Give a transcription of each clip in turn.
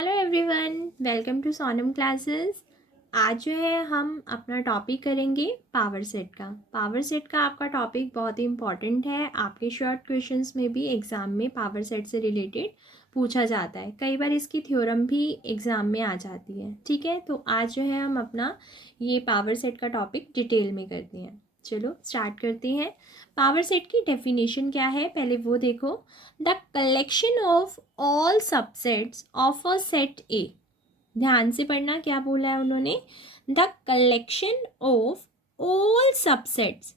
Hello everyone, welcome to Sonam classes. आज जो है हम अपना टॉपिक करेंगे पावर सेट का। पावर सेट का आपका टॉपिक बहुत ही इम्पॉर्टेंट है। आपके शॉर्ट क्वेश्चंस में भी एग्ज़ाम में पावर सेट से रिलेटेड पूछा जाता है। कई बार इसकी थ्योरम भी एग्ज़ाम में आ जाती है। ठीक है, तो आज जो है हम अपना ये पावर सेट का टॉपिक डिटेल में करते हैं। चलो स्टार्ट करते हैं। पावर सेट की डेफिनेशन क्या है पहले वो देखो। The collection of all subsets of a set ए। ध्यान से पढ़ना क्या बोला है उन्होंने। The collection of all subsets,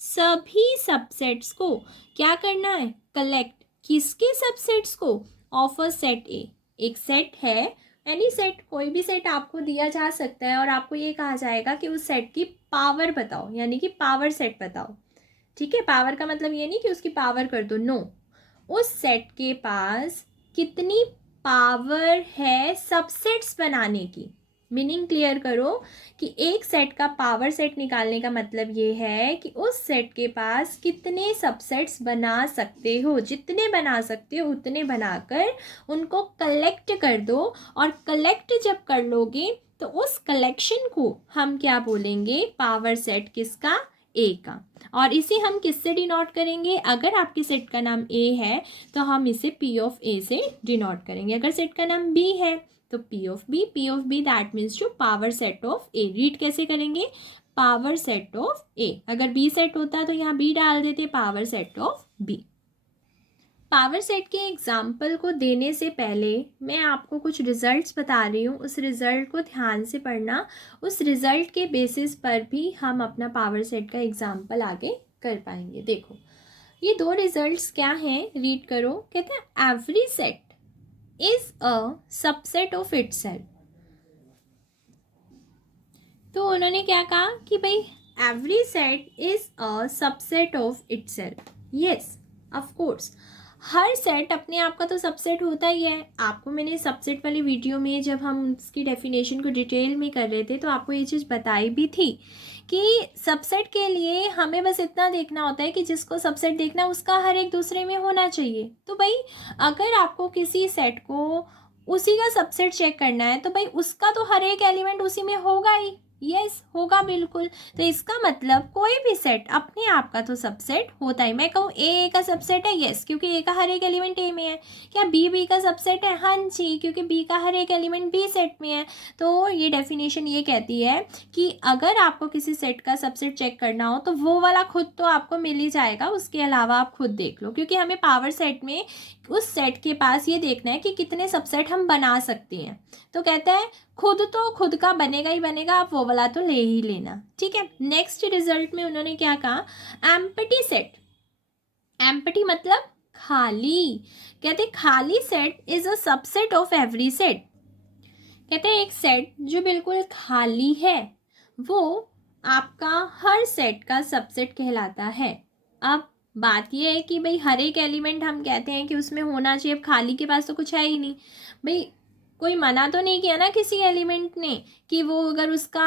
सभी सबसेट्स को क्या करना है, कलेक्ट। किसके सबसेट्स को, ऑफ अ सेट ए। एक सेट है, एनी सेट, कोई भी सेट आपको दिया जा सकता है और आपको ये कहा जाएगा कि उस सेट की पावर बताओ, यानी कि पावर सेट बताओ। ठीक है, पावर का मतलब ये नहीं कि उसकी पावर कर दो, नो। उस सेट के पास कितनी पावर है सबसेट्स बनाने की। मीनिंग क्लियर करो कि एक सेट का पावर सेट निकालने का मतलब ये है कि उस सेट के पास कितने सबसेट्स बना सकते हो। जितने बना सकते हो उतने बनाकर उनको कलेक्ट कर दो, और कलेक्ट जब कर लोगे तो उस कलेक्शन को हम क्या बोलेंगे, पावर सेट किसका, ए का। और इसे हम किससे डिनोट करेंगे, अगर आपके सेट का नाम ए है तो हम इसे पी ऑफ ए से डिनोट करेंगे। अगर सेट का नाम बी है तो P of B. P of B that means जो power set of A. Read कैसे करेंगे, पावर सेट ऑफ ए। अगर बी सेट होता तो यहाँ बी डाल देते, power set of b. Power set के एग्जाम्पल को देने से पहले मैं आपको कुछ रिजल्ट्स बता रही हूँ, उस रिज़ल्ट को ध्यान से पढ़ना। उस रिज़ल्ट के बेसिस पर भी हम अपना पावर सेट का एग्जाम्पल आगे कर पाएंगे। देखो ये दो रिजल्ट्स क्या हैं, रीड करो। कहते हैं every set is a subset of itself. तो उन्होंने क्या कहा कि भाई every set is a subset of itself. Yes, of course, her set अपने आप का तो सबसेट होता ही है। आपको मैंने सबसेट वाली वीडियो में जब हम उसकी डेफिनेशन को डिटेल में कर रहे थे तो आपको ये चीज़ बताई भी थी कि सबसेट के लिए हमें बस इतना देखना होता है कि जिसको सबसेट देखना है उसका हर एक दूसरे में होना चाहिए। तो भाई अगर आपको किसी सेट को उसी का सबसेट चेक करना है तो भाई उसका तो हर एक एलिमेंट उसी में होगा ही। यस, होगा बिल्कुल। तो इसका मतलब कोई भी सेट अपने आप का तो सबसेट होता ही। मैं कहूँ ए का सबसेट है, यस, क्योंकि ए का हर एक एलिमेंट ए में है। क्या बी का सबसेट है, हाँ जी, क्योंकि बी का हर एक एलिमेंट बी सेट में है। तो ये डेफिनेशन ये कहती है कि अगर आपको किसी सेट का सबसेट चेक करना हो तो वो वाला खुद तो आपको मिल ही जाएगा, उसके अलावा आप खुद देख लो, क्योंकि हमें पावर सेट में उस सेट के पास ये देखना है कि कितने सबसेट हम बना सकते हैं। तो कहता है खुद तो खुद का बनेगा ही बनेगा, आप वो वाला तो ले ही लेना। ठीक है, नेक्स्ट रिजल्ट में उन्होंने क्या कहा, एम्प्टी सेट। एम्प्टी मतलब खाली। कहते खाली set is a subset of every set. कहते हैं एक सेट जो बिल्कुल खाली है वो आपका हर सेट का सबसेट कहलाता है। अब बात यह है कि भाई हर एक एलिमेंट हम कहते हैं कि उसमें होना चाहिए, अब खाली के पास तो कुछ है ही नहीं। भाई कोई मना तो नहीं किया ना किसी एलिमेंट ने कि वो अगर उसका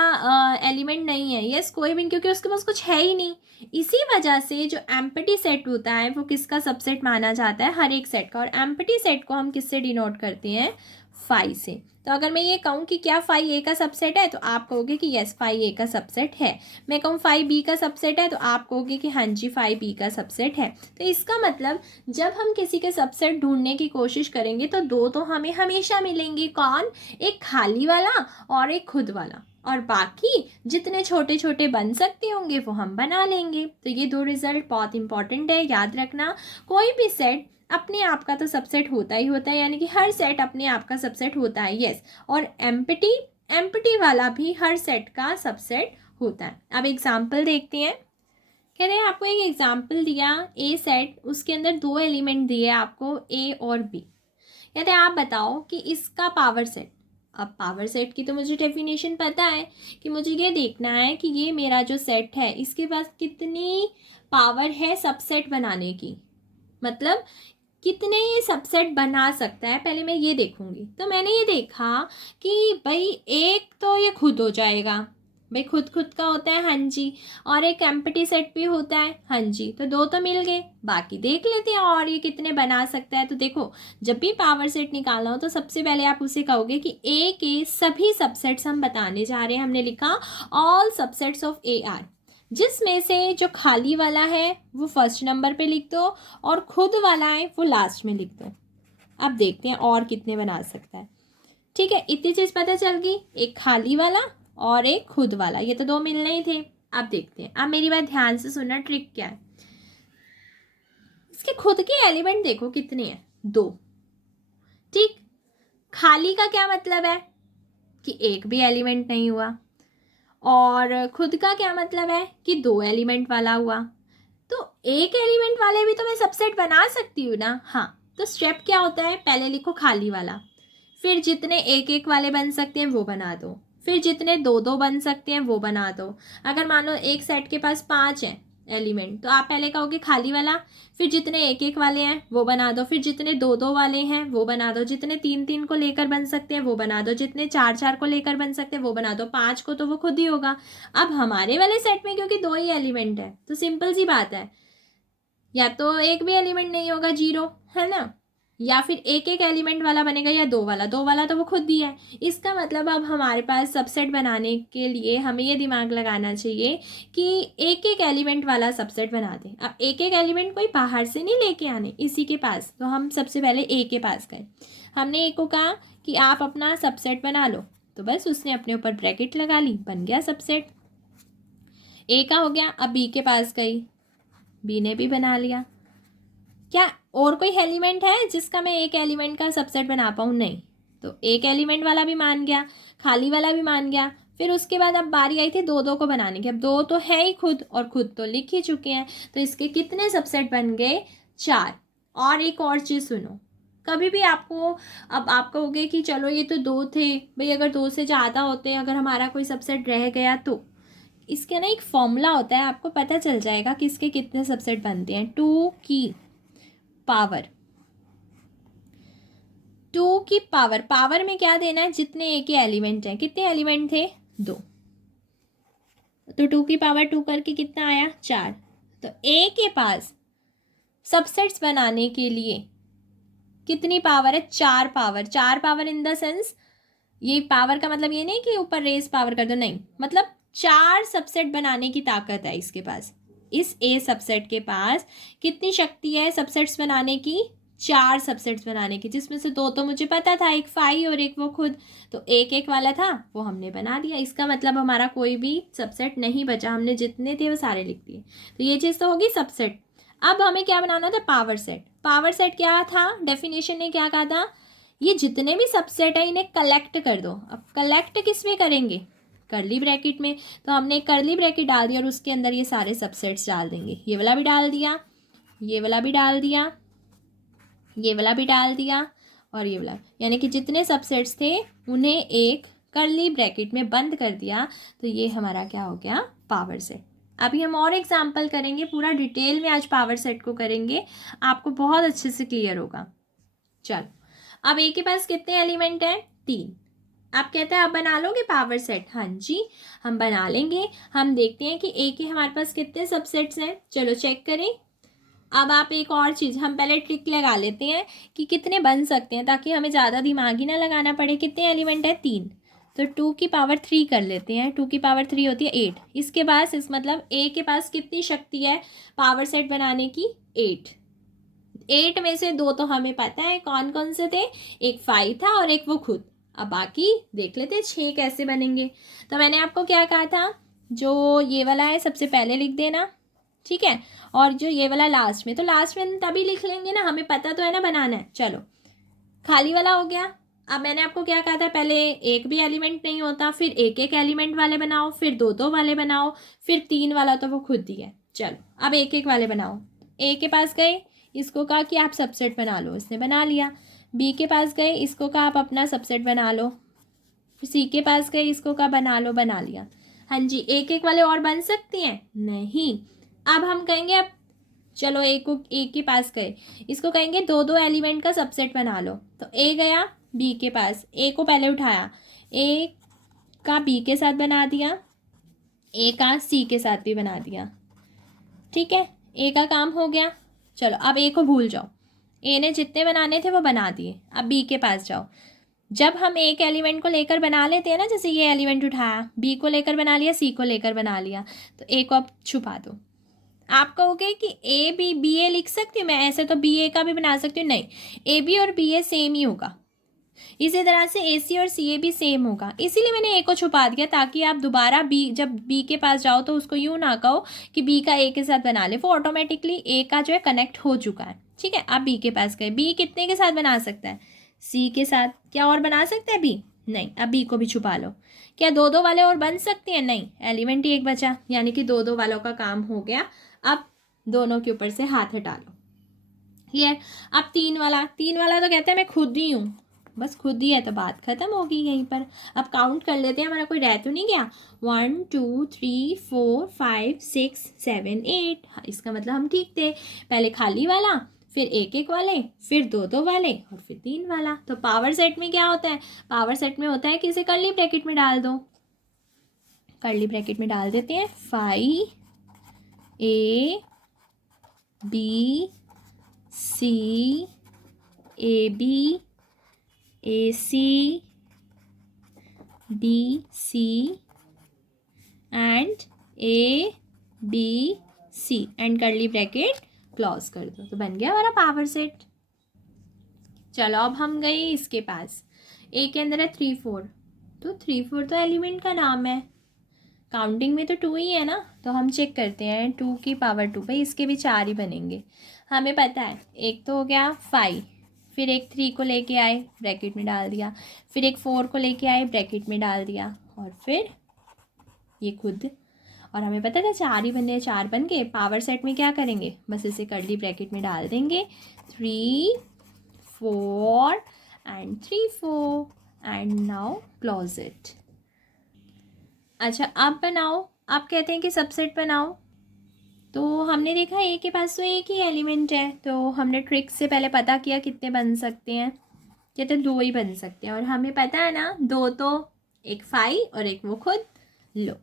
एलिमेंट नहीं है, यस, कोई भी, क्योंकि उसके पास कुछ है ही नहीं। इसी वजह से जो एम्प्टी सेट होता है वो किसका सबसेट माना जाता है, हर एक सेट का। और एम्प्टी सेट को हम किससे डिनोट करते हैं, फाई से। तो अगर मैं ये कहूँ कि क्या फाई ए का सबसेट है तो आप कहोगे कि यस फाई ए का सबसेट है। मैं कहूँ फाई बी का सबसेट है तो आप कहोगे कि हाँ जी फाई बी का सबसेट है। तो इसका मतलब जब हम किसी के सबसेट ढूंढने की कोशिश करेंगे तो दो तो हमें हमेशा मिलेंगे, कौन, एक खाली वाला और एक खुद वाला, और बाकी जितने छोटे छोटे बन सकते होंगे वो हम बना लेंगे। तो ये दो रिजल्ट बहुत इंपॉर्टेंट है, याद रखना। कोई भी सेट अपने आप का तो सबसेट होता ही होता है, यानी कि हर सेट अपने आप का सबसेट होता है, यस। और एम्प्टी, एम्प्टी वाला भी हर सेट का सबसेट होता है। अब एग्जाम्पल देखते हैं। कह रहे हैं आपको एक एग्जाम्पल दिया, ए सेट, उसके अंदर दो एलिमेंट दिए आपको, ए और बी। कहते हैं आप बताओ कि इसका पावर सेट। अब पावर सेट की तो मुझे डेफिनेशन पता है कि मुझे ये देखना है कि ये मेरा जो सेट है इसके पास कितनी पावर है सबसेट बनाने की, मतलब कितने ये सबसेट बना सकता है, पहले मैं ये देखूंगी। तो मैंने ये देखा कि भाई एक तो ये खुद हो जाएगा, भाई खुद खुद का होता है, हाँ जी, और एक एम्प्टी सेट भी होता है, हाँ जी, तो दो तो मिल गए। बाकी देख लेते हैं और ये कितने बना सकता है। तो देखो, जब भी पावर सेट निकालना हो तो सबसे पहले आप उसे कहोगे कि ए के सभी सबसेट्स हम बताने जा रहे हैं। हमने लिखा all subsets of A R, जिसमें से जो खाली वाला है वो फर्स्ट नंबर पे लिख दो और खुद वाला है वो लास्ट में लिख दो। अब देखते हैं और कितने बना सकता है। ठीक है, इतनी चीज़ पता चल गई, एक खाली वाला और एक खुद वाला, ये तो दो मिलने ही थे। अब देखते हैं, अब मेरी बात ध्यान से सुनना, ट्रिक क्या है। इसके खुद के एलिमेंट देखो कितने हैं, दो। ठीक, खाली का क्या मतलब है कि एक भी एलिमेंट नहीं हुआ, और खुद का क्या मतलब है कि दो एलिमेंट वाला हुआ। तो एक एलिमेंट वाले भी तो मैं सबसेट बना सकती हूँ ना। हाँ, तो स्टेप क्या होता है, पहले लिखो खाली वाला, फिर जितने एक एक वाले बन सकते हैं वो बना दो, फिर जितने दो दो बन सकते हैं वो बना दो। अगर मान लो एक सेट के पास 5 हैं एलिमेंट, तो आप पहले कहोगे खाली वाला, फिर जितने एक एक वाले हैं वो बना दो, फिर जितने दो दो वाले हैं वो बना दो, जितने तीन तीन को लेकर बन सकते हैं वो बना दो, जितने चार चार को लेकर बन सकते हैं वो बना दो, 5 को तो वो खुद ही होगा। अब हमारे वाले सेट में क्योंकि दो ही एलिमेंट है तो सिंपल सी बात है, या तो एक भी एलिमेंट नहीं होगा, जीरो, है ना, या फिर एक एक एलिमेंट वाला बनेगा, या दो वाला, दो वाला तो वो खुद ही है। इसका मतलब अब हमारे पास सबसेट बनाने के लिए हमें ये दिमाग लगाना चाहिए कि एक एक एलिमेंट वाला सबसेट बना दें। अब एक एक एलिमेंट कोई बाहर से नहीं लेके आने इसी के पास, तो हम सबसे पहले ए के पास गए, हमने ए को कहा कि आप अपना सबसेट बना लो, तो बस उसने अपने ऊपर ब्रैकेट लगा ली, बन गया सबसेट, ए का हो गया। अब बी के पास गई, बी ने भी बना लिया। क्या और कोई एलिमेंट है जिसका मैं एक एलिमेंट का सबसेट बना पाऊँ? नहीं, तो एक एलिमेंट वाला भी मान गया, खाली वाला भी मान गया। फिर उसके बाद अब बारी आई थी दो दो को बनाने की। अब दो तो है ही खुद, और खुद तो लिख ही चुके हैं, तो इसके कितने सबसेट बन गए? 4। और एक और चीज़ सुनो, कभी भी आपको, अब आप कहोगे कि चलो ये तो दो थे भाई, अगर दो से ज़्यादा होते हैं, अगर हमारा कोई सबसेट रह गया तो इसके ना एक फॉर्मूला होता है, आपको पता चल जाएगा कि इसके कितने सबसेट बनते हैं। 2 की पावर, 2 की पावर, पावर में क्या देना है, जितने ए के एलिमेंट हैं। कितने एलिमेंट थे? 2, तो 2 की पावर 2 करके कितना आया? 4। तो ए के पास सबसेट्स बनाने के लिए कितनी पावर है? 4 power. 4 power in the sense, ये पावर का मतलब ये नहीं कि ऊपर रेस पावर कर दो, नहीं, मतलब 4 सबसेट बनाने की ताकत है इसके पास। इस ए सबसेट के पास कितनी शक्ति है सबसेट्स बनाने की? 4 सबसेट्स बनाने की, जिसमें से दो तो मुझे पता था, एक फाई और एक वो खुद, तो एक एक वाला था वो हमने बना दिया। इसका मतलब हमारा कोई भी सबसेट नहीं बचा, हमने जितने थे वो सारे लिख दिए। तो ये चीज़ तो होगी सबसेट। अब हमें क्या बनाना था? Power set. पावर सेट क्या था? डेफिनेशन ने क्या कहा था? ये जितने भी सबसेट है इन्हें कलेक्ट कर दो। अब कलेक्ट किस में करेंगे? करली ब्रैकेट में। तो हमने करली ब्रैकेट डाल दिया और उसके अंदर ये सारे सबसेट्स डाल देंगे। ये वाला भी डाल दिया, ये वाला भी डाल दिया, ये वाला भी डाल दिया, और ये वाला, यानी कि जितने सबसेट्स थे उन्हें एक करली ब्रैकेट में बंद कर दिया। तो ये हमारा क्या हो गया? Power set. अभी हम और एग्जाम्पल करेंगे, पूरा डिटेल में आज पावर सेट को करेंगे, आपको बहुत अच्छे से क्लियर होगा। चलो, अब ए के पास कितने एलिमेंट हैं? 3। आप कहते हैं आप बना लोगे पावर सेट? हाँ जी, हम बना लेंगे। हम देखते हैं कि ए के हमारे पास कितने सबसेट्स हैं, चलो चेक करें। अब आप एक और चीज़, हम पहले ट्रिक लगा लेते हैं कि कितने बन सकते हैं, ताकि हमें ज़्यादा दिमाग ही ना लगाना पड़े। कितने एलिमेंट है? 3, तो 2 की पावर 3 कर लेते हैं। 2 की पावर 3 होती है 8। इसके पास, इस मतलब ए के पास कितनी शक्ति है पावर सेट बनाने की? 8। 8 में से दो तो हमें पता है कौन कौन से थे, एक फाई था और एक वो खुद। अब बाकी देख लेते हैं 6 कैसे बनेंगे। तो मैंने आपको क्या कहा था, जो ये वाला है सबसे पहले लिख देना, ठीक है, और जो ये वाला लास्ट में, तो लास्ट में तभी लिख लेंगे ना, हमें पता तो है ना बनाना है। चलो, खाली वाला हो गया। अब मैंने आपको क्या कहा था, पहले एक भी एलिमेंट नहीं होता, फिर एक एक एलिमेंट वाले बनाओ, फिर दो दो वाले बनाओ, फिर 3 वाला तो वो खुद ही है। चलो, अब एक एक वाले बनाओ। ए के पास गए, इसको कहा कि आप सबसेट बना लो, इसने बना लिया। बी के पास गए, इसको कहा आप अपना सबसेट बना लो। फिर सी के पास गए, इसको कहा बना लो, बना लिया। हाँ जी, एक एक वाले और बन सकती हैं? नहीं। अब हम कहेंगे, अब चलो एक के पास गए, इसको कहेंगे दो दो एलिमेंट का सबसेट बना लो। तो ए गया बी के पास, ए को पहले उठाया, ए का बी के साथ बना दिया, ए का सी के साथ भी बना दिया, ठीक है, ए का काम हो गया। चलो अब ए को भूल जाओ, ए ने जितने बनाने थे वो बना दिए। अब बी के पास जाओ। जब हम एक एलिमेंट को लेकर बना लेते हैं ना, जैसे ये एलिमेंट उठाया, बी को लेकर बना लिया, सी को लेकर बना लिया, तो ए को अब छुपा दो। आप कहोगे कि ए बी बी ए लिख सकती हूँ मैं, ऐसे तो बी ए का भी बना सकती हूँ। नहीं, ए बी और बी ए सेम ही होगा। इसी तरह से ए सी और सी ए भी सेम होगा, इसीलिए मैंने ए को छुपा दिया, ताकि आप दोबारा बी, जब बी के पास जाओ तो उसको यूँ ना कहो कि बी का ए के साथ बना ले, वो ऑटोमेटिकली ए का जो है कनेक्ट हो चुका है। ठीक है, अब बी के पास गए, बी कितने के साथ बना सकता है? सी के साथ। क्या और बना सकता है बी? नहीं। अब बी को भी छुपा लो। क्या दो दो वाले और बन सकते हैं? नहीं, एलिमेंट ही एक बचा, यानी कि दो दो वालों का काम हो गया। अब दोनों के ऊपर से हाथ हटा लो। क्लियर? अब तीन वाला तो कहते हैं मैं खुद ही हूँ, बस खुद ही है, तो बात खत्म होगी यहीं पर। अब काउंट कर लेते हैं, हमारा कोई रह तो नहीं गया। 1 2 3 4 5 6 7 8। इसका मतलब हम ठीक थे। पहले खाली वाला, फिर एक एक वाले, फिर दो दो वाले, और फिर तीन वाला। तो पावर सेट में क्या होता है? पावर सेट में होता है कि इसे कर्ली ब्रैकेट में डाल दो। कर्ली ब्रैकेट में डाल देते हैं। 5 A B C A B A C B C and A B C and curly bracket close कर दो, तो बन गया हमारा पावर सेट। चलो अब हम गए इसके पास। ए के अंदर है 3 4, तो 3 4 तो एलिमेंट का नाम है, काउंटिंग में तो 2 ही है ना, तो हम चेक करते हैं 2 की पावर 2। भाई इसके भी 4 ही बनेंगे, हमें पता है। एक तो हो गया 5, फिर एक 3 को लेके आए, ब्रैकेट में डाल दिया, फिर एक 4 को लेके आए, ब्रैकेट में डाल दिया, और फिर ये खुद। और हमें पता था 4 ही बनने, 4 बन गए। पावर सेट में क्या करेंगे? बस इसे कर्ली ब्रैकेट में डाल देंगे। 3 4 and 3 4 and now close it. अच्छा अब बनाओ, आप कहते हैं कि सबसेट बनाओ, तो हमने देखा ए के पास तो एक ही एलिमेंट है, तो हमने ट्रिक से पहले पता किया कितने बन सकते हैं। कहते 2 ही बन सकते हैं, और हमें पता है ना 2 तो, एक 5 और एक वो खुद। लो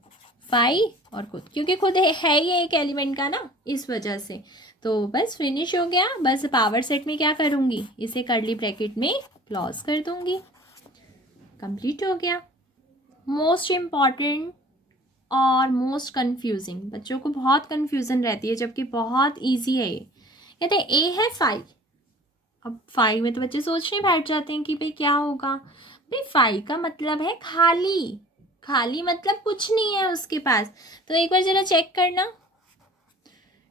5 और खुद, क्योंकि खुद है ही एक एलिमेंट का ना, इस वजह से। तो बस फिनिश हो गया। बस पावर सेट में क्या करूँगी? इसे कर्ली ब्रैकेट में क्लोज कर दूँगी, कंप्लीट हो गया। मोस्ट इम्पॉर्टेंट और मोस्ट कन्फ्यूजिंग, बच्चों को बहुत कन्फ्यूज़न रहती है, जबकि बहुत इजी है ये। कहते हैं ए है 5, अब 5 में तो बच्चे सोचने बैठ जाते हैं कि भाई क्या होगा। भाई 5 का मतलब है खाली, खाली मतलब कुछ नहीं है उसके पास। तो एक बार ज़रा चेक करना,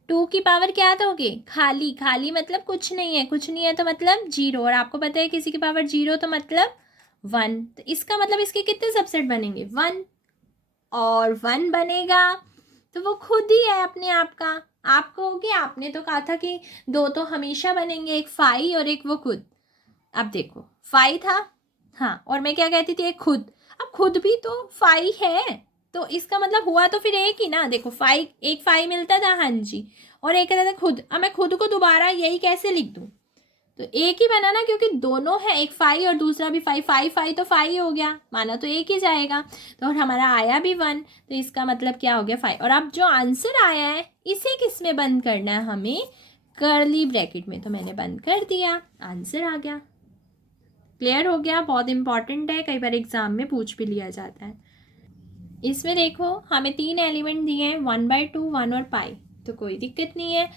2 की पावर क्या दोगे? खाली। खाली मतलब कुछ नहीं है, कुछ नहीं है तो मतलब 0, और आपको पता है किसी की पावर 0 तो मतलब 1। तो इसका मतलब इसके कितने सबसेट बनेंगे? 1, और 1 बनेगा तो वो खुद ही है अपने आप का। आप कहोगे आपने तो कहा था कि 2 तो हमेशा बनेंगे, एक 5 और एक वो खुद। अब देखो 5 था, हाँ, और मैं क्या कहती थी? एक खुद। अब खुद भी तो 5 है, तो इसका मतलब हुआ तो फिर एक ही ना। देखो 5, एक 5 मिलता था, हाँ जी, और एक कहता था खुद। अब मैं खुद को दोबारा यही कैसे लिख दूँ? तो एक ही बना ना, क्योंकि दोनों है, एक 5 और दूसरा भी 5, 5 5 तो 5 हो गया, माना तो एक ही जाएगा। तो और हमारा आया भी 1, तो इसका मतलब क्या हो गया? 5। और अब जो आंसर आया है इसे किस में बंद करना है? हमें कर्ली ब्रैकेट में। तो मैंने बंद कर दिया, आंसर आ गया। क्लियर हो गया? बहुत इंपॉर्टेंट है, कई बार एग्जाम में पूछ भी लिया जाता है। इसमें देखो हमें 3 एलिमेंट दिए हैं, 1/2, 1 और पाई, तो कोई दिक्कत नहीं है।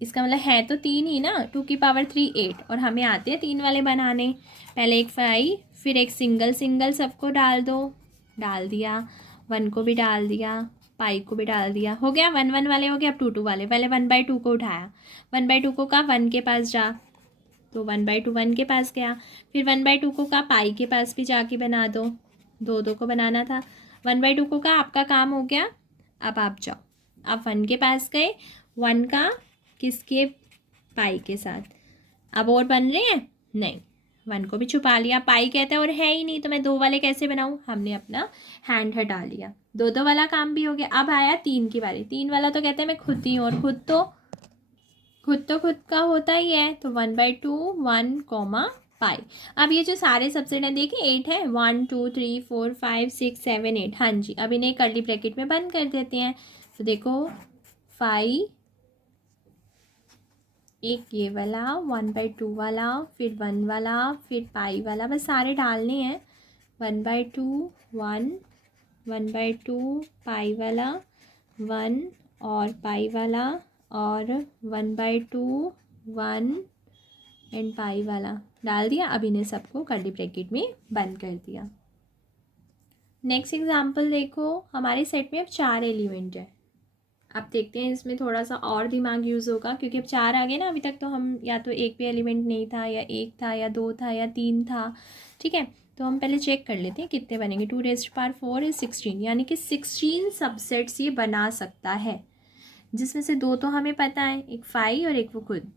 इसका मतलब है तो 3 ही ना, 2 की पावर 3 8, और हमें आते हैं 3 वाले बनाने। पहले एक 5, फिर एक सिंगल सिंगल सबको डाल दो, डाल दिया, 1 को भी डाल दिया, पाई को भी डाल दिया, हो गया 1 1 वाले हो गए। अब 2 2 वाले, पहले 1/2 को उठाया, 1/2 को कहा 1 के पास जा, तो 1/2 1 के पास गया, फिर 1/2 को कहा पाई के पास भी जाके बना दो, 2 2 को बनाना था। 1/2 को कहा आपका काम हो गया, अब आप जाओ। अब 1 के पास गए, 1 का किसके? पाई के साथ। अब और बन रहे हैं? नहीं, 1 को भी छुपा लिया, पाई कहता है और है ही नहीं, तो मैं 2 वाले कैसे बनाऊँ? हमने अपना हैंड हटा लिया, 2 2 वाला काम भी हो गया। अब आया 3 की बारी, 3 वाला तो कहते हैं मैं खुद ही हूँ, और खुद का होता ही है, तो 1/2 1, पाई। अब ये जो सारे सबसेट हैं देखिए 8 है, 1 2 3 4 5 6 7 8। हाँ जी, अब इन्हें कर्ली ब्रैकेट में बंद कर देते हैं। तो देखो 5, एक ये वाला 1/2 वाला, फिर 1 वाला, फिर पाई वाला, बस सारे डालने हैं। 1/2 1, 1/2 पाई वाला 1 और पाई वाला, और 1/2 1 एंड पाई वाला डाल दिया। अब इन्हें सबको कर्ली ब्रैकेट में बंद कर दिया। नेक्स्ट एग्जाम्पल देखो, हमारे सेट में अब 4 एलिमेंट है। अब देखते हैं इसमें थोड़ा सा और दिमाग यूज़ होगा, क्योंकि अब 4 आ गए ना। अभी तक तो हम या तो एक भी एलिमेंट नहीं था, या 1 था, या 2 था, या 3 था। ठीक है, तो हम पहले चेक कर लेते हैं कितने बनेंगे। 2⁴ इज 16, यानी कि 16 सबसेट्स ये बना सकता है, जिसमें से 2 तो हमें पता है, एक 5 और एक वो खुद।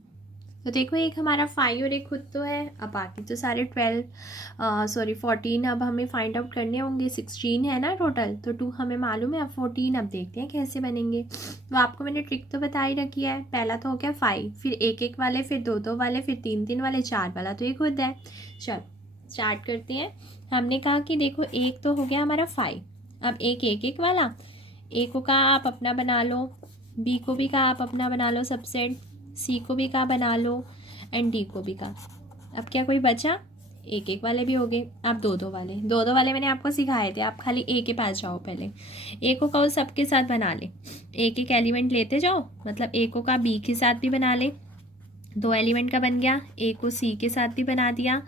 तो देखो एक हमारा 5 और एक खुद तो है। अब बाकी तो सारे 14 अब हमें फाइंड आउट करने होंगे। 16 है ना टोटल, तो 2 हमें मालूम है। अब 14 अब देखते हैं कैसे बनेंगे। तो आपको मैंने ट्रिक तो बता ही रखी है। पहला तो हो गया 5, फिर 1 वाले, फिर 2 वाले, फिर 3 वाले, 4 वाला तो ये खुद है। चलो स्टार्ट करते हैं। हमने कहा कि देखो एक तो हो गया हमारा 5। अब एक वाला, ए को कहा आप अपना बना लो, बी को भी कहा आप अपना बना लो सबसेट, सी को भी कहा बना लो, एंड डी को भी कहा। अब क्या कोई बचा? एक वाले भी हो गए। अब दो वाले मैंने आपको सिखाए थे। आप खाली ए के पास जाओ, पहले ए को कहो सबके साथ बना ले। एक एलिमेंट लेते जाओ, मतलब ए को कहा बी के साथ भी बना ले। 2 एलिमेंट का बन गया। ए को सी के साथ भी बना दिया,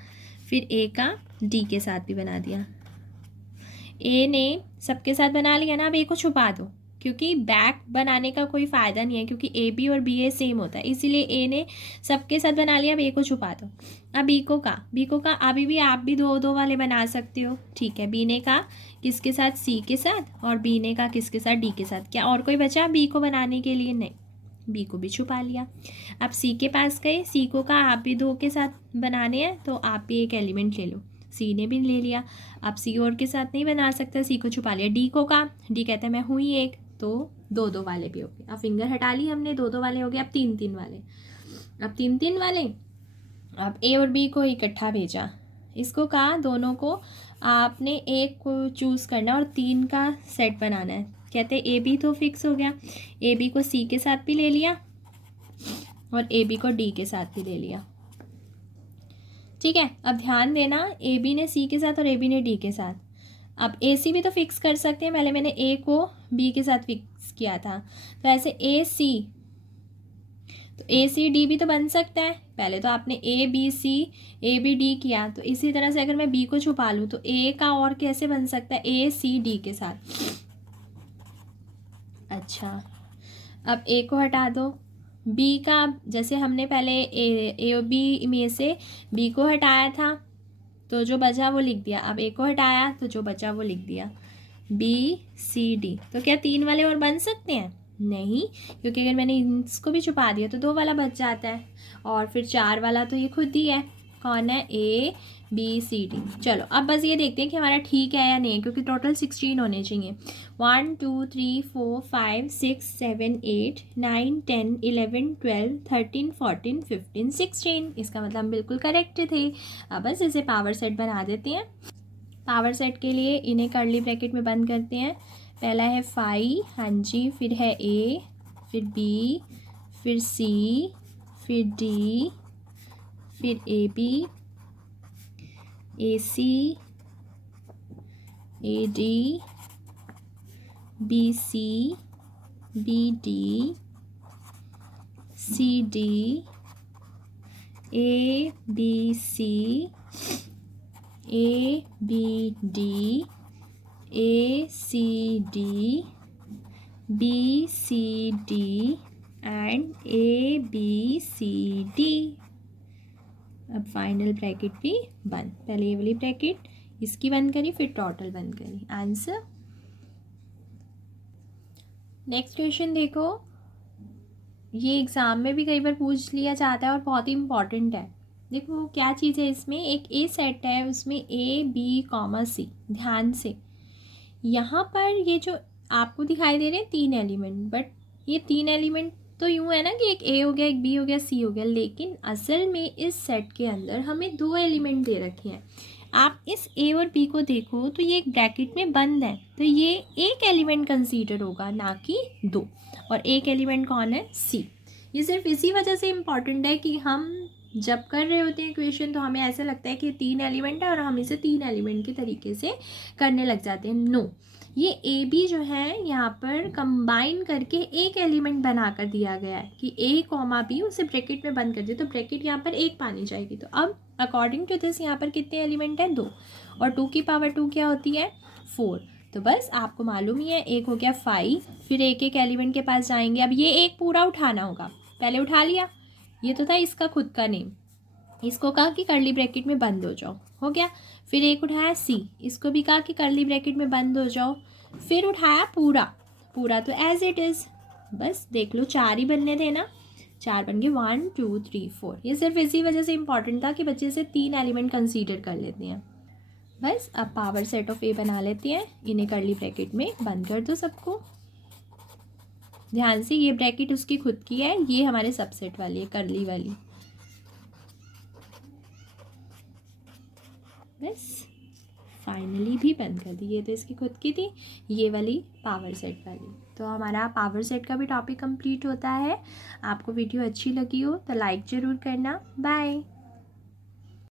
फिर ए का डी के साथ भी बना दिया। ए ने सबके साथ बना लिया ना। अब ए को छुपा दो, क्योंकि बैक बनाने का कोई फ़ायदा नहीं है, क्योंकि ए बी और बी ए सेम होता है, इसीलिए ए ने सबके साथ बना लिया। अब ए को छुपा दो। अब बी को कहा अभी भी आप भी 2 वाले बना सकते हो। ठीक है, बी ने कहा किसके साथ? सी के साथ, और बी ने कहा किसके साथ? डी के साथ। क्या और कोई बचा बी को बनाने के लिए? नहीं, बी को भी छुपा लिया। अब सी के पास गए, सी को कहा आप भी 2 के साथ बनाने हैं, तो आप भी एक एलिमेंट ले लो। सी ने भी ले लिया। अब सी और के साथ नहीं बना सकता, सी को छुपा लिया। डी को कहा, डी कहता है मैं हूँ ही एक, तो 2 वाले भी हो गए। अब फिंगर हटा ली हमने, 2 वाले हो गए। अब 3 वाले, अब 3 वाले। अब ए और बी को इकट्ठा भेजा, इसको कहा दोनों को आपने एक को चूज़ करना और 3 का सेट बनाना है। कहते ए बी तो फिक्स हो गया। ए बी को सी के साथ भी ले लिया, और ए बी को डी के साथ भी ले लिया। ठीक है, अब ध्यान देना, ए बी ने सी के साथ और ए बी ने डी के साथ। अब ए सी भी तो फिक्स कर सकते हैं, पहले मैंने ए को बी के साथ फिक्स किया था, तो ऐसे ए सी, तो ए सी डी भी तो बन सकता है। पहले तो आपने a b c a b d किया, तो इसी तरह से अगर मैं बी को छुपा लूँ तो ए का और कैसे बन सकता है? ए सी डी के साथ। अच्छा, अब ए को हटा दो। बी का, जैसे हमने पहले ए और बी में से बी को हटाया था, तो जो बचा वो लिख दिया। अब ए को हटाया तो जो बचा वो लिख दिया, बी सी डी। तो क्या 3 वाले और बन सकते हैं? नहीं, क्योंकि अगर मैंने इसको भी छुपा दिया तो 2 वाला बच जाता है, और फिर 4 वाला तो ये खुद ही है। कौन है? A b c d. चलो अब बस ये देखते हैं कि हमारा ठीक है या नहीं, क्योंकि टोटल 16 होने चाहिए। 1 2 3 4 5 6 7 8 9 10 11 12 13 14 15 16। इसका मतलब हम बिल्कुल करेक्ट थे। अब बस इसे पावर सेट बना देते हैं। पावर सेट के लिए इन्हें कर्ली ब्रैकेट में बंद करते हैं। पहला है 5, हाँ जी, फिर है ए, फिर बी, फिर सी, फिर डी, फिर a b, a c, a d, b c, b d, c d, a b c, a b d, a c d, b c d, and a b c d. अब final bracket भी बंद। पहले ये वाली bracket इसकी बंद करी, फिर टोटल बंद करी। आंसर। नेक्स्ट क्वेश्चन देखो, ये एग्ज़ाम में भी कई बार पूछ लिया जाता है और बहुत ही इम्पॉर्टेंट है। देखो क्या चीज़ है इसमें, एक ए सेट है, उसमें ए बी कॉमा सी। ध्यान से, यहाँ पर ये जो आपको दिखाई दे रहे हैं 3 एलिमेंट, बट ये 3 एलिमेंट तो यूँ है ना कि एक ए हो गया, एक बी हो गया, सी हो गया, लेकिन असल में इस सेट के अंदर हमें 2 एलिमेंट दे रखे हैं। आप इस ए और बी को देखो तो ये एक ब्रैकेट में बंद है, तो ये एक एलिमेंट कंसीडर होगा, ना कि 2। और एक एलिमेंट कौन है? सी। ये सिर्फ इसी वजह से इम्पॉर्टेंट है कि हम जब कर रहे होते हैं इक्वेशन तो हमें ऐसा लगता है कि 3 एलिमेंट है और हम इसे 3 एलिमेंट के तरीके से करने लग जाते हैं। नो, ये ए बी जो है यहाँ पर कंबाइन करके एक एलिमेंट बना कर दिया गया है कि ए कॉमा बी, उसे ब्रैकेट में बंद कर दिया तो ब्रैकेट यहाँ पर एक पानी जाएगी। तो अब अकॉर्डिंग टू दिस यहाँ पर कितने एलिमेंट हैं? 2। और 2 की पावर 2 क्या होती है? 4। तो बस आपको मालूम ही है, एक हो गया 5, फिर एक एक एलिमेंट के पास जाएंगे। अब ये एक पूरा उठाना होगा, पहले उठा लिया, ये तो था इसका खुद का नेम, इसको कहा कि कर्ली ब्रैकेट में बंद हो जाओ, हो गया। फिर एक उठाया सी, इसको भी कहा कि कर्ली ब्रैकेट में बंद हो जाओ, फिर उठाया पूरा, पूरा तो एज इट इज़, बस देख लो 4 ही बनने थे ना, 4 बन गए, 1 2 3 4। ये सिर्फ इसी वजह से इंपॉर्टेंट था कि बच्चे से 3 एलिमेंट कंसीडर कर लेते हैं। बस अब पावर सेट ऑफ ए बना लेते हैं, इन्हें कर्ली ब्रैकेट में बंद कर दो सबको। ध्यान से, ये ब्रैकेट उसकी खुद की है, ये हमारे सबसेट वाली है, कर्ली वाली। बस फाइनली भी बंद कर दी, ये तो इसकी खुद की थी, ये वाली पावर सेट वाली। तो हमारा पावर सेट का भी टॉपिक कंप्लीट होता है। आपको वीडियो अच्छी लगी हो तो लाइक ज़रूर करना। बाय।